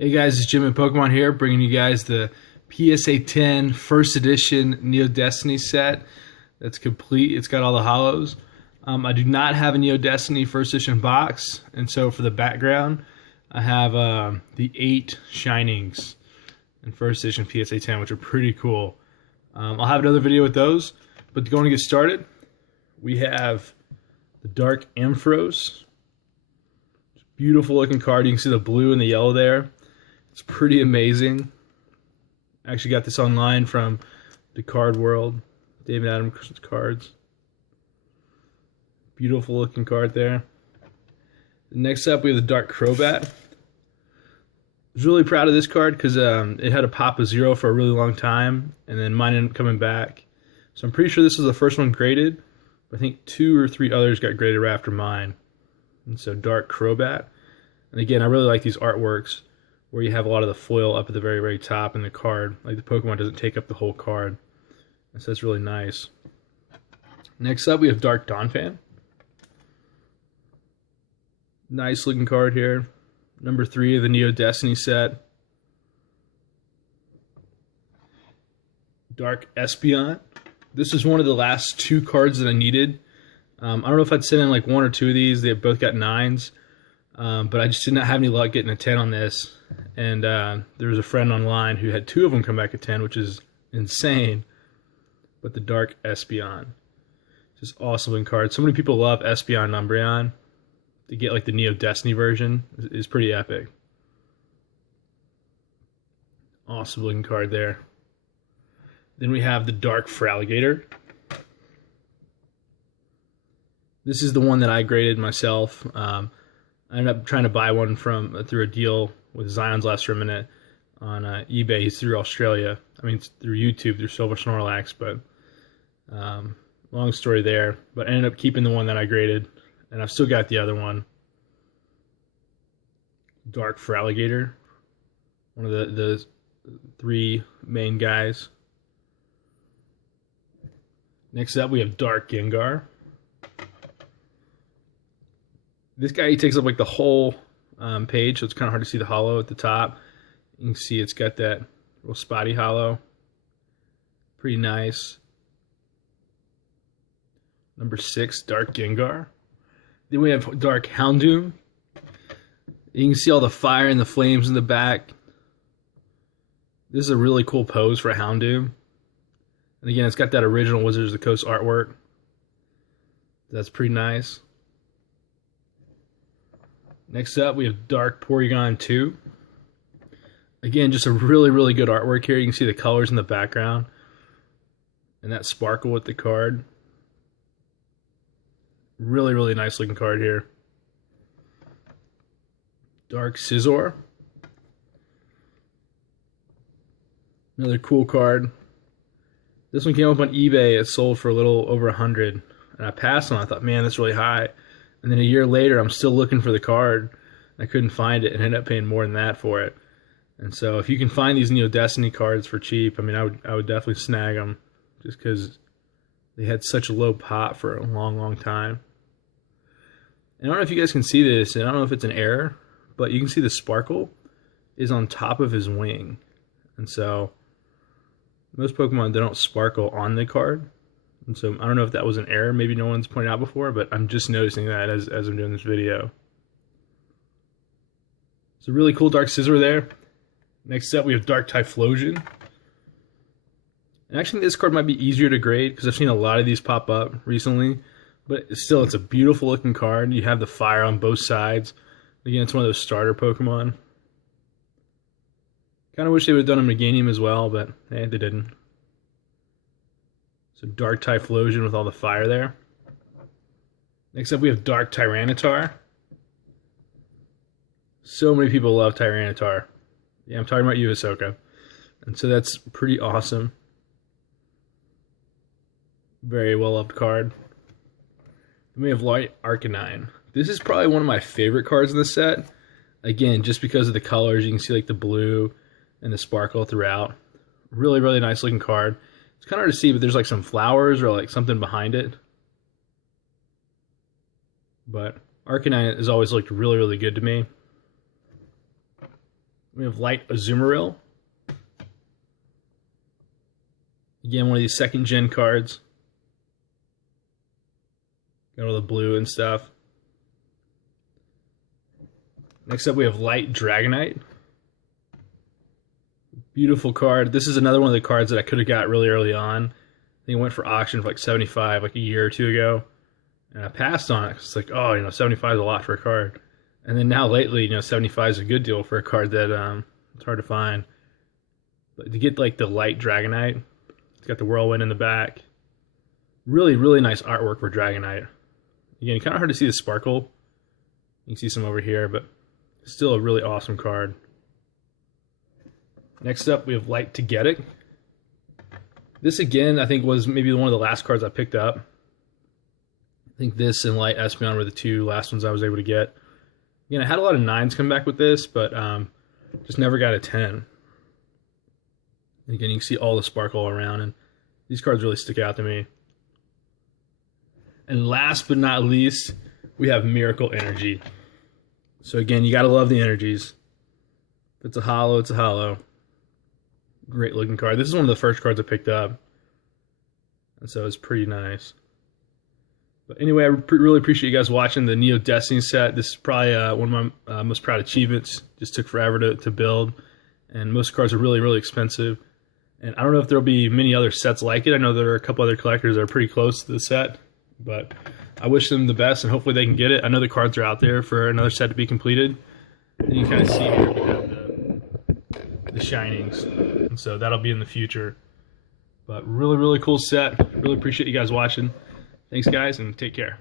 Hey guys, it's Jim and Pokemon here, bringing you guys the PSA 10 First Edition Neo Destiny set. That's complete. It's got all the holos. I do not have a Neo Destiny First Edition box, and so for the background, I have the 8 Shinings in First Edition PSA 10, which are pretty cool. I'll have another video with those, but going to get started, we have the Dark Ampharos. Beautiful looking card. You can see the blue and the yellow there. It's pretty amazing. I actually got this online from the Card World, David Adams Cards. Beautiful looking card there. Next up, we have the Dark Crobat. I was really proud of this card because it had a pop of 0 for a really long time, and then mine ended up coming back. So I'm pretty sure this was the first one graded, but I think 2 or 3 others got graded right after mine. And so Dark Crobat. And again, I really like these artworks where you have a lot of the foil up at the very, very top in the card. Like the Pokemon doesn't take up the whole card. And so that's really nice. Next up, we have Dark Donphan. Nice looking card here. Number 3 of the Neo Destiny set. Dark Espeon. This is one of the last 2 cards that I needed. I don't know if I'd send in like 1 or 2 of these. They both got 9s. But I just did not have any luck getting a 10 on this. And there was a friend online who had 2 of them come back at 10, which is insane. But the Dark Espeon. Just awesome looking card. So many people love Espeon and Umbreon. To get like the Neo Destiny version is pretty epic. Awesome looking card there. Then we have the Dark Fur Alligator. This is the one that I graded myself. I ended up trying to buy one through a deal with Zion's Last Remnant on eBay. He's through Australia. I mean, it's through YouTube, through Silver Snorlax, but long story there. But I ended up keeping the one that I graded, and I've still got the other one. Dark Fur Alligator. One of the 3 main guys. Next up, we have Dark Gengar. This guy, he takes up like the whole page, so it's kind of hard to see the holo at the top. You can see it's got that little spotty holo. Pretty nice. Number 6, Dark Gengar. Then we have Dark Houndoom. You can see all the fire and the flames in the back. This is a really cool pose for a Houndoom. And again, it's got that original Wizards of the Coast artwork. That's pretty nice. Next up, we have Dark Porygon 2. Again, just a really, really good artwork here. You can see the colors in the background. And that sparkle with the card. Really, really nice looking card here. Dark Scizor. Another cool card. This one came up on eBay. It sold for a little over 100. And I passed on it. I thought, man, that's really high. And then a year later, I'm still looking for the card. I couldn't find it and ended up paying more than that for it. And so if you can find these Neo Destiny cards for cheap, I mean, I would definitely snag them just because they had such a low pop for a long, long time. And I don't know if you guys can see this, and I don't know if it's an error, but you can see the sparkle is on top of his wing. And so most Pokemon, they don't sparkle on the card. And so I don't know if that was an error. Maybe no one's pointed out before, but I'm just noticing that as I'm doing this video. It's a really cool Dark Scizor there. Next up, we have Dark Typhlosion. And actually, this card might be easier to grade because I've seen a lot of these pop up recently. But still, it's a beautiful looking card. You have the fire on both sides. Again, it's one of those starter Pokemon. Kind of wish they would have done a Meganium as well, but hey, they didn't. So Dark Typhlosion with all the fire there. Next up, we have Dark Tyranitar. So many people love Tyranitar. Yeah, I'm talking about you, Ahsoka. And so that's pretty awesome. Very well-loved card. Then we have Light Arcanine. This is probably one of my favorite cards in the set. Again, just because of the colors. You can see like the blue and the sparkle throughout. Really, really nice looking card. It's kind of hard to see, but there's like some flowers or like something behind it. But Arcanine has always looked really, really good to me. We have Light Azumarill. Again, one of these second gen cards. Got all the blue and stuff. Next up we have Light Dragonite. Beautiful card. This is another one of the cards that I could have got really early on. I think it went for auction for like 75 like a year or two ago. And I passed on it because it's like, oh, you know, 75 is a lot for a card. And then now lately, you know, 75 is a good deal for a card that it's hard to find. But to get like the Light Dragonite, it's got the whirlwind in the back. Really, really nice artwork for Dragonite. Again, kind of hard to see the sparkle. You can see some over here, but still a really awesome card. Next up, we have Light Togetic. This again, I think was maybe one of the last cards I picked up. I think this and Light Espeon were the two last ones I was able to get. Again, I had a lot of 9s come back with this, but just never got a 10. Again, you can see all the sparkle around, and these cards really stick out to me. And last but not least, we have Miracle Energy. So again, you gotta love the energies. If it's a holo, it's a holo. Great looking card. This is one of the first cards I picked up, and so it's pretty nice. But anyway, I really appreciate you guys watching the Neo Destiny set. This is probably one of my most proud achievements. Just took forever to build, and most cards are really, really expensive. And I don't know if there'll be many other sets like it. I know there are a couple other collectors that are pretty close to the set, but I wish them the best, and hopefully they can get it. I know the cards are out there for another set to be completed. And you can kind of see here we have the shinings, and so that'll be in the future. But really, really cool set. Really appreciate you guys watching. Thanks, guys, and take care.